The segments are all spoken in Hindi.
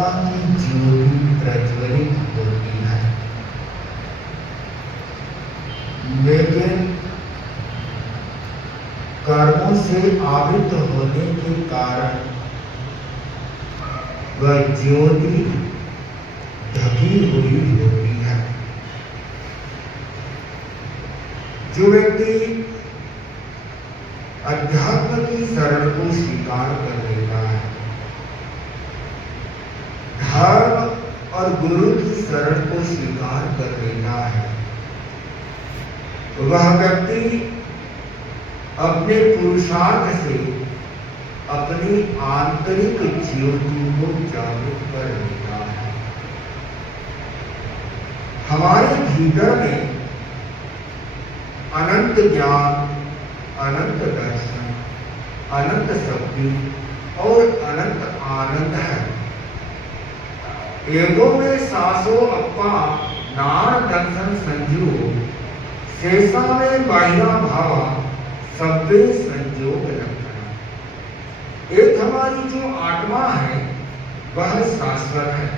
आत्मा की ज्योति प्रज्वलित होती है, लेकिन कर्मों से आवृत होने के कारण वह ज्योति ढकी हुई होती है। जो व्यक्ति अध्यात्म की शरण को स्वीकार कर लेता है, धर्म और गुरु की शरण को स्वीकार कर लेता है, वह व्यक्ति अपने पुरुषार्थ से अपनी आंतरिक ज्योति को जागृत कर लेता है। हमारे भीतर में अनंत ज्ञान, अनंत दर्शन, अनंत शक्ति और अनंत आनंद है। एगो में सासो अप्पा नान दर्शन संजू, शेषा में बाह्या भावा सब्बे संयोग लक्षण। एक हमारी जो आत्मा है वह शाश्वत है।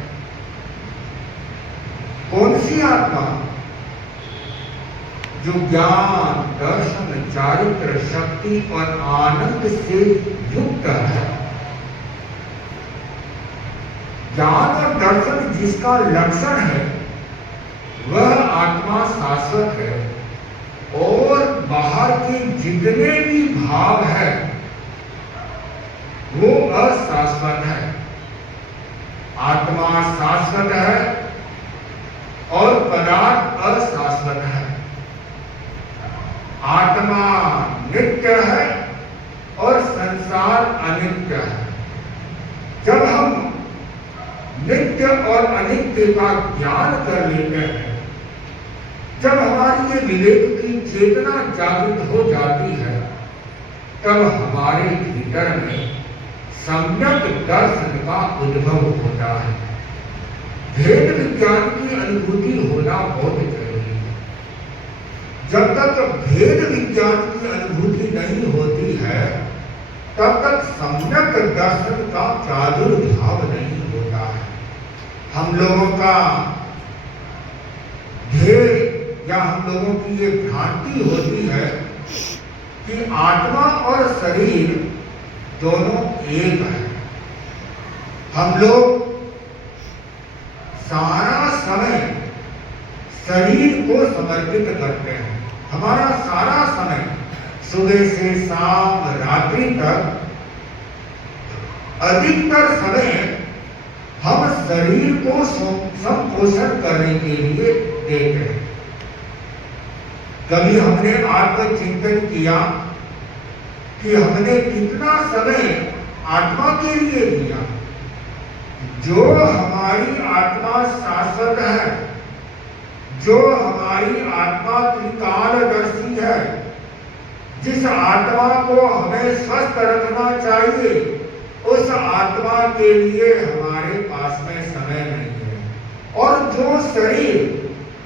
कौन सी आत्मा? जो ज्ञान, दर्शन, चारित्र, शक्ति और आनंद से युक्त है। ज्ञान और दर्शन जिसका लक्षण है वह आत्मा शाश्वत है, और बाहर के जितने भी भाव है वो अशाश्वत है। आत्मा शाश्वत है और पदार्थ अशाश्वत है। आत्मा नित्य है और संसार अनित्य है। जब हम नित्य और अनित्य का ज्ञान कर लेते हैं, जब हमारी ये विवेक की चेतना जागृत हो जाती है, तब हमारे भीतर में सम्यक दर्शन का उद्भव होता है। भेद विज्ञान की अनुभूति होना बहुत जरूरी है। जब तक भेद विज्ञान की अनुभूति नहीं होती है, तब तक सम्यक दर्शन का प्रादुर्भाव नहीं होता है। हम लोगों का भेद या हम लोगों की ये भ्रांति होती है कि आत्मा और शरीर दोनों एक है। हम लोग सारा समय शरीर को समर्पित करते हैं। हमारा सारा समय सुबह से शाम रात्रि तक अधिकतर समय हम शरीर को संपोषण करने के लिए देते हैं। कभी हमने आत्मचिंतन किया कि हमने कितना समय आत्मा के लिए दिया? जो हमारी आत्मा शाश्वत है, जो हमारी आत्मा त्रिकालदर्शी है, जिस आत्मा को हमें स्वस्थ रखना चाहिए, उस आत्मा के लिए हमारे पास में समय नहीं है। और जो शरीर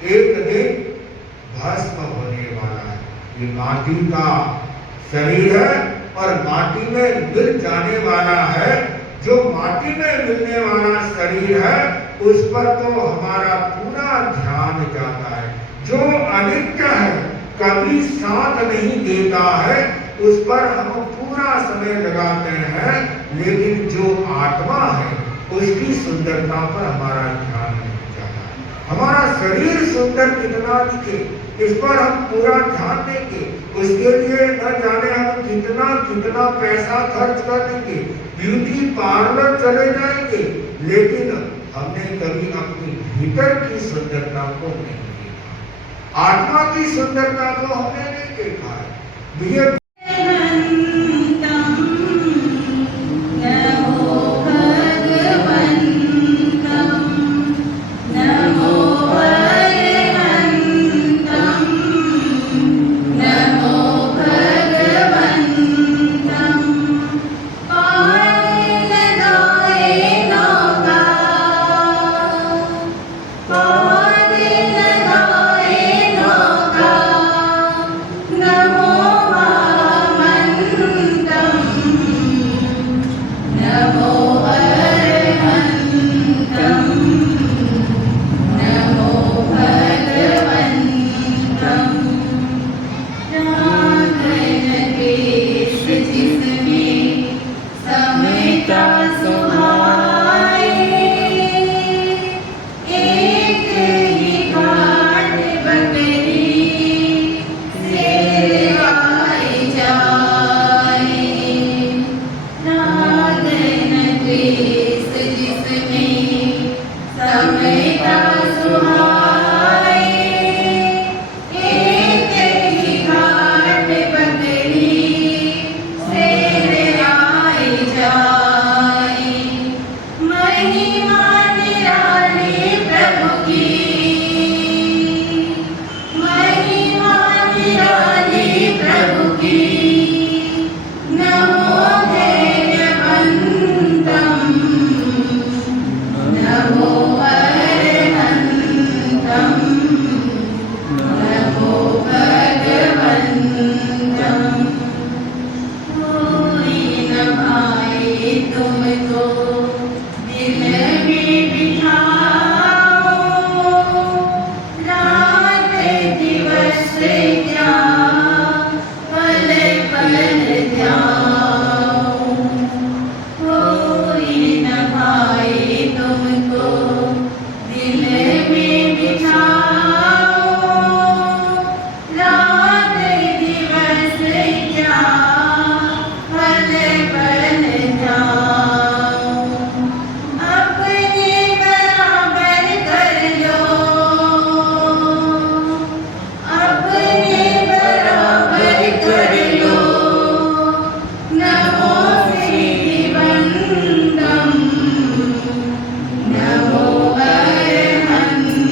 एक दिन भस्म होने वाला है, ये माटी का शरीर है और माटी में मिल जाने वाला है। जो माटी में मिलने वाला शरीर है उस पर तो हमारा पूरा ध्यान जाता है। जो अनित्य है, कभी साथ नहीं देता है, उस पर हम पूरा समय लगाते हैं, लेकिन जो आत्मा है उसकी सुंदरता पर हमारा ध्यान नहीं जाता। हमारा शरीर सुंदर कितना दिखे इस पर हम पूरा ध्यान देंगे। उसके लिए न जाने हम कितना पैसा खर्च कर देंगे, ब्यूटी पार्लर चले जाएंगे, लेकिन हमने कभी अपनी भीतर की सुंदरता को नहीं देखा। आत्मा की सुंदरता को हमने नहीं देखा है। नमो महिमा निराली प्रभु की, महिमा निराली प्रभु की। नमो धैर्यवन्तं, नमो अरहन्तं, नमो भगवन्तं। कोई न भाई तुमको दिल में बिठाओ, रात दिवस क्या पल पल ध्याओ। कोई न भाई तुमको दिल में बिठाओ, रात दिवस क्या पल पल ध्याओ। अपने बराबर कर लो, अपने बराबर कर लो। नमो श्रीवन्दं, नमो अरहन्तं,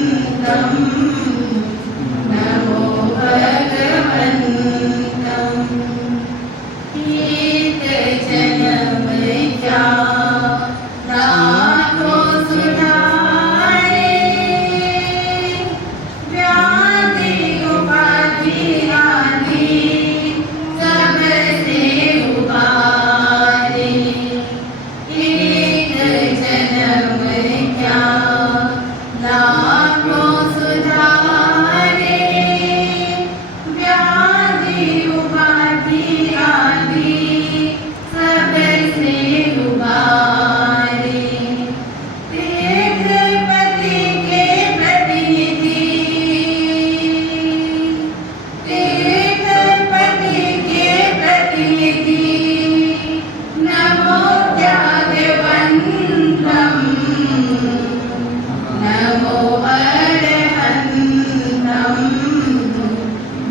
नमो भगवन्तं। एक जन्म क्या लाखों सुधारे, व्याधि उपाधि आदि सबसे उबारे। एक जन्म क्या लाखों सुधारे, व्याधि उपाधि आदि सबसे उबारे। तीर्थपति के प्रतिनिधि, तीर्थपति के प्रतिनिधि। नमो त्यागवन्तं, नमो अरहन्तं,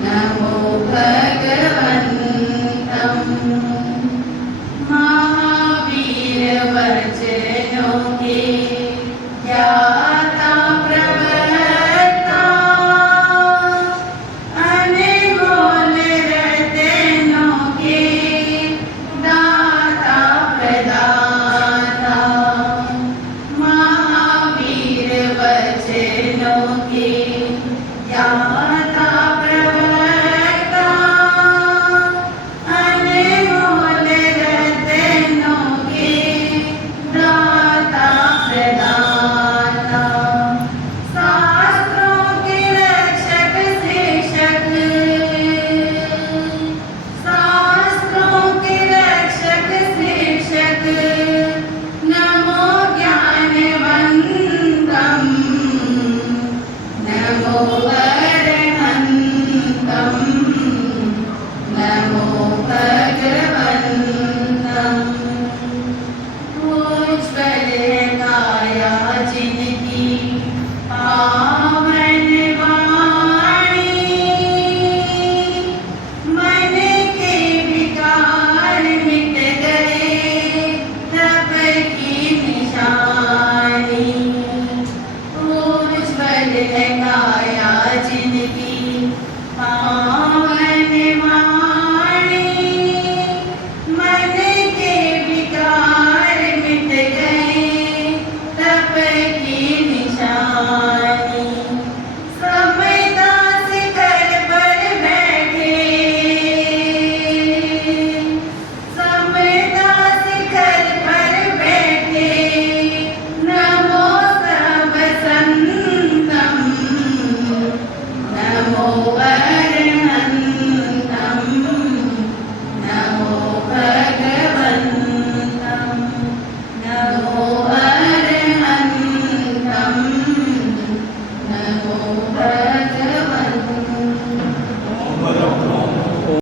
नमो भगवन्तं। महावीर वचनों के